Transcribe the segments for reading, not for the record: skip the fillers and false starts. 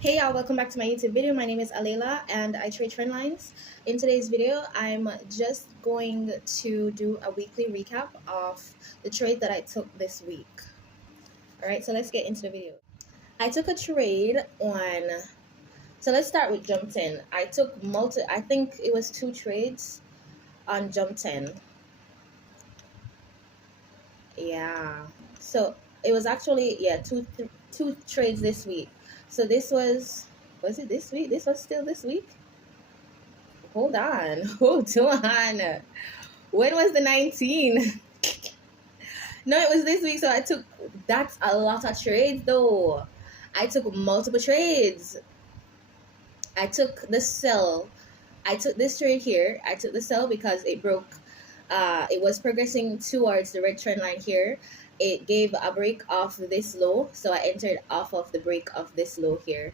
Hey y'all, welcome back to my YouTube video. My name is Alayla and I trade trend lines. In today's video, I'm just going to do a weekly recap of the trade that I took this week. Alright, so let's get into the video. I took a trade on, so let's start with Jump 10. I took I think it was 2 trades on Jump 10. Yeah, so it was actually, two trades this week. So this was it this week? This was still this week? Hold on. Hold on. When was the 19? No, it was this week. So I took, that's a lot of trades though. I took multiple trades. I took the sell. I took this trade here. I took the sell because it broke. It was progressing towards the red trend line here. It gave a break off this low. So I entered off of the break of this low here.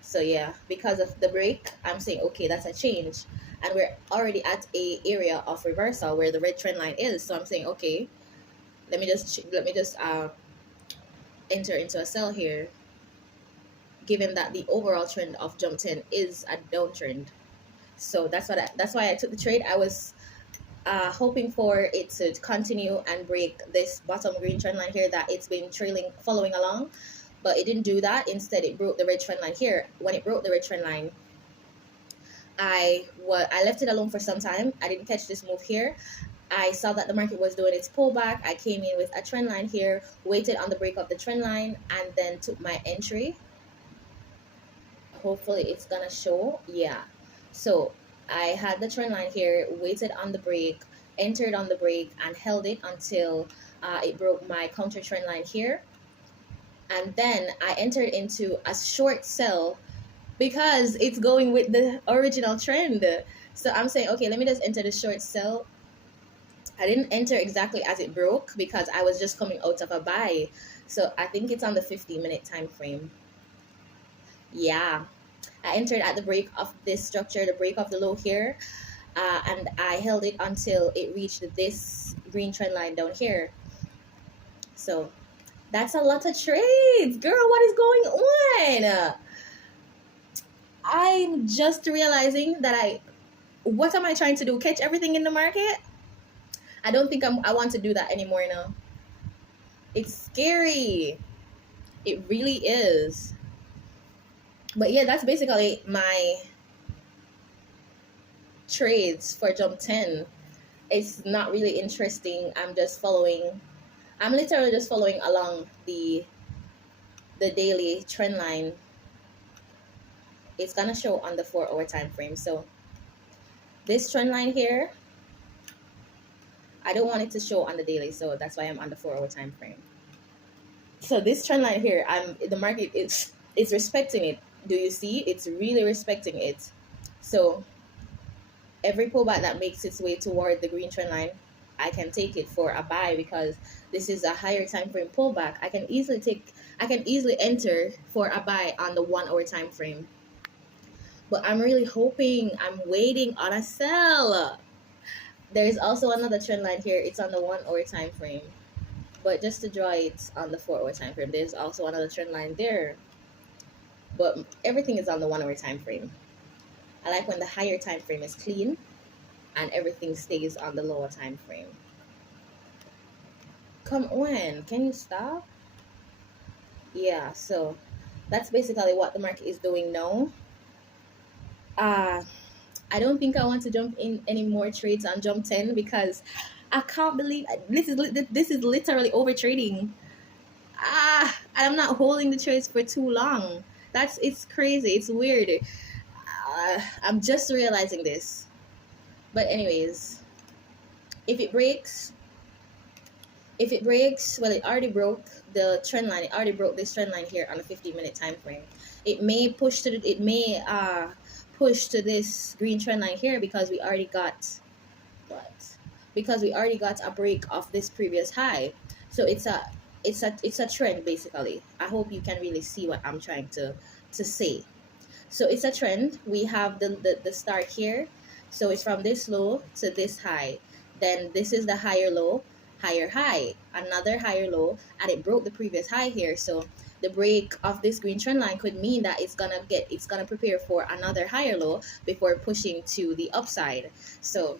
So yeah, because of the break, I'm saying, okay, that's a change. And we're already at a area of reversal where the red trend line is. So I'm saying, okay, let me just enter into a sell here, given that the overall trend of Jump 10 is a downtrend. So that's why I took the trade. I was hoping for it to continue and break this bottom green trend line here that it's been following along. But it didn't do that. Instead, it broke the red trend line here. When it broke the red trend line, I left it alone for some time. I didn't catch this move here. I saw that the market was doing its pullback. I came in with a trend line here, waited on the break of the trend line, and then took my entry. Hopefully, it's gonna show. Yeah. So I had the trend line here, waited on the break, entered on the break, and held it until it broke my counter trend line here. And then I entered into a short sell because it's going with the original trend. So I'm saying, okay, let me just enter the short sell. I didn't enter exactly as it broke because I was just coming out of a buy. So I think it's on the 50-minute time frame. Yeah, I entered at the break of this structure, the break of the low here. And I held it until it reached this green trend line down here. So that's a lot of trades. Girl, what is going on? I'm just realizing that what am I trying to do? Catch everything in the market? I don't think I want to do that anymore now. It's scary. It really is. But yeah, that's basically my trades for Jump 10. It's not really interesting. I'm literally just following along the daily trend line. It's gonna show on the 4-hour time frame. So this trend line here, I don't want it to show on the daily, so that's why I'm on the 4-hour time frame. So this trend line here, the market is respecting it. Do you see? It's really respecting it. So every pullback that makes its way toward the green trend line, I can take it for a buy because this is a higher time frame pullback. I can easily enter for a buy on the 1-hour time frame. But I'm really hoping, I'm waiting on a sell. There's also another trend line here. It's on the 1-hour time frame. But just to draw it on the 4-hour time frame, there's also another trend line there. But everything is on the 1-hour time frame. I like when the higher time frame is clean and everything stays on the lower time frame. Come on, can you stop? Yeah, so that's basically what the market is doing now. I don't think I want to jump in any more trades on Jump 10 because I can't believe this is literally over trading. I'm not holding the trades for too long. It's crazy. It's weird. I'm just realizing this. But anyways, if it breaks, well, it already broke the trend line. It already broke this trend line here on a 50-minute time frame. It may push to this green trend line here because we already got a break off this previous high. So it's a trend basically. I hope you can really see what I'm trying to say. So it's a trend. We have the start here. So it's from this low to this high. Then this is the higher low, higher high, another higher low, and it broke the previous high here. So the break of this green trend line could mean that it's gonna prepare for another higher low before pushing to the upside. So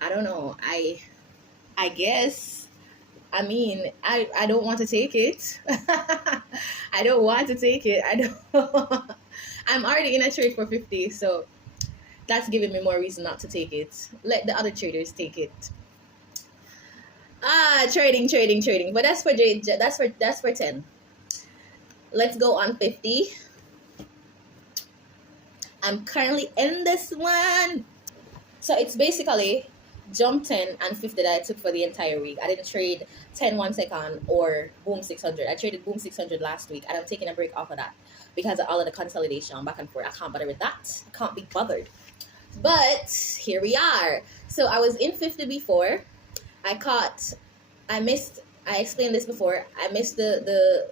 I don't know. I guess, I mean, I don't want to take it. I don't want to take it. I don't. I'm already in a trade for 50, so that's giving me more reason not to take it. Let the other traders take it. Trading. But that's for 10. Let's go on 50. I'm currently in this one. So it's basically jump 10 and 50 that I took for the entire week. I didn't trade 10 1 second or boom 600. I traded boom 600 last week, and I'm taking a break off of that because of all of the consolidation back and forth. I can't bother with that. I can't be bothered. But here we are. So I was in 50 before. I explained this before. I missed the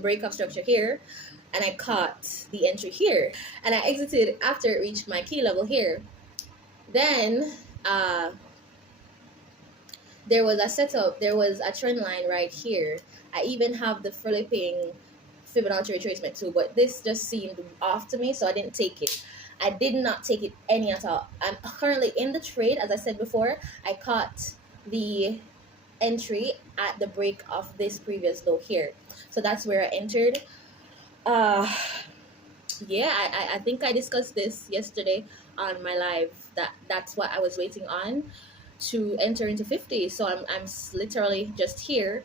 breakup structure here, and I caught the entry here, and I exited after it reached my key level here. Then there was a setup, there was a trend line right here. I even have the flipping Fibonacci retracement too, but this just seemed off to me, so I didn't take it. I did not take it any at all. I'm currently in the trade. As I said before, I caught the entry at the break of this previous low here, so that's where I entered. Yeah, I think I discussed this yesterday on my live, that's what I was waiting on to enter into 50. So I'm literally just here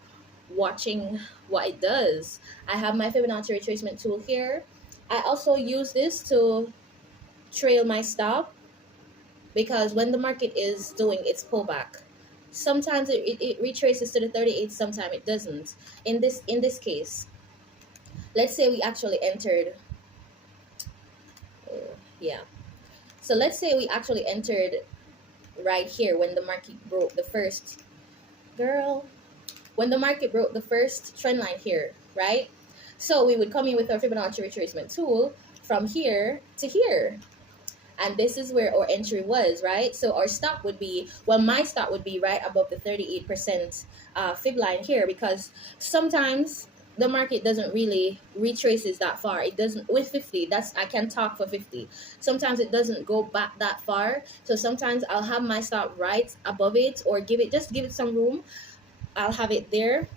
watching what it does. I have my Fibonacci retracement tool here. I also use this to trail my stop, because when the market is doing its pullback, sometimes it retraces to the 38, sometimes it doesn't. In this case, let's say we actually entered, yeah, so let's say we actually entered right here when the market broke the first, when the market broke the first trend line here, right? So we would come in with our Fibonacci retracement tool from here to here. And this is where our entry was, right? So our stop would be, well, my stop would be right above the 38% fib line here, because sometimes the market doesn't really retraces that far. It doesn't with 50. I can talk for 50. Sometimes it doesn't go back that far. So sometimes I'll have my stop right above it, or give it some room. I'll have it there.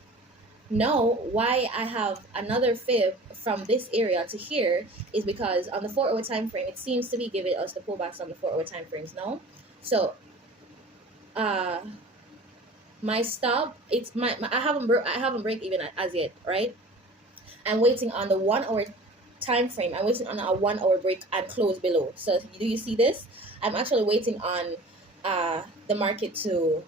Now, why I have another fib from this area to here is because on the 4-hour time frame, it seems to be giving us the pullbacks on the 4-hour time frames now. So my stop, it's my I haven't break even as yet, right? I'm waiting on the 1-hour time frame. I'm waiting on a 1-hour break and close below. So do you see this? I'm actually waiting on the market to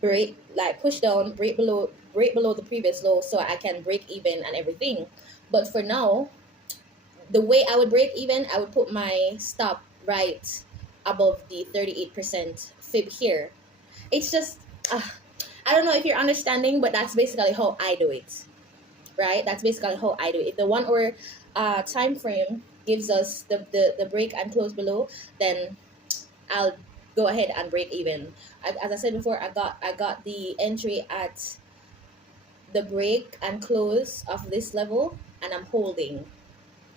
break, like push down, break below the previous low, so I can break even and everything. But for now, the way I would break even, I would put my stop right above the 38% fib here. It's just I don't know if you're understanding, but that's basically how I do it, right? That's basically how I do it. If the 1-hour time frame gives us the break and close below, then I'll go ahead and break even. As I said before, I got the entry at the break and close of this level, and I'm holding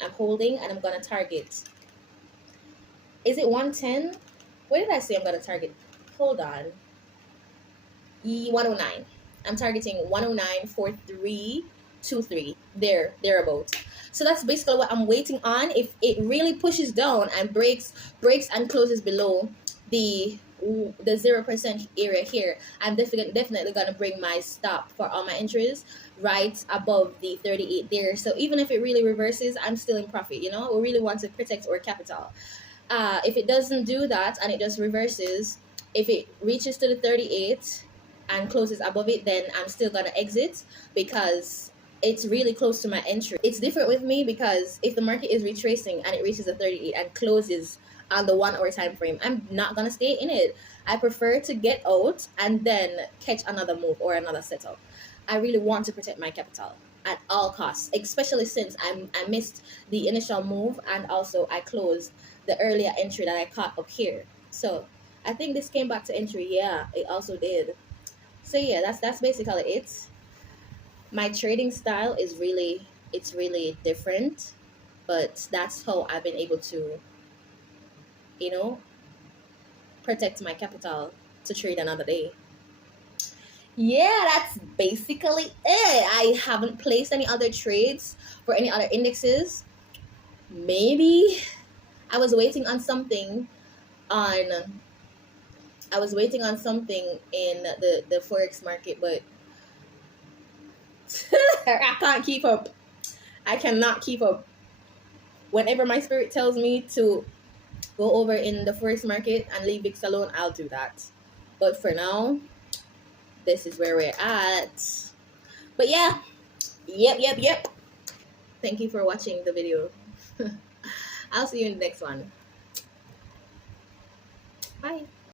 and I'm gonna target. Is it 110? What did I say I'm gonna target? Hold on. 109. I'm targeting 109.4323. Thereabout. So that's basically what I'm waiting on. If it really pushes down and breaks and closes below the 0% area here, I'm definitely gonna bring my stop for all my entries right above the 38 there. So even if it really reverses, I'm still in profit. We really want to protect our capital. If it doesn't do that and it just reverses, if it reaches to the 38 and closes above it, then I'm still gonna exit, because it's really close to my entry. It's different with me, because if the market is retracing and it reaches the 38 and closes on the 1-hour time frame, I'm not gonna stay in it. I prefer to get out and then catch another move or another setup. I really want to protect my capital at all costs, especially since I missed the initial move, and also I closed the earlier entry that I caught up here. So I think this came back to entry. Yeah, it also did. So yeah, that's basically it. My trading style is it's really different, but that's how I've been able to, you know, protect my capital to trade another day. Yeah, that's basically it. I haven't placed any other trades for any other indexes. Maybe I was waiting on something on I was waiting on something in the forex market, but I can't keep up. I cannot keep up. Whenever my spirit tells me to go over in the forex market and leave VIX alone, I'll do that. But for now, this is where we're at. But yeah, yep. Thank you for watching the video. I'll see you in the next one. Bye.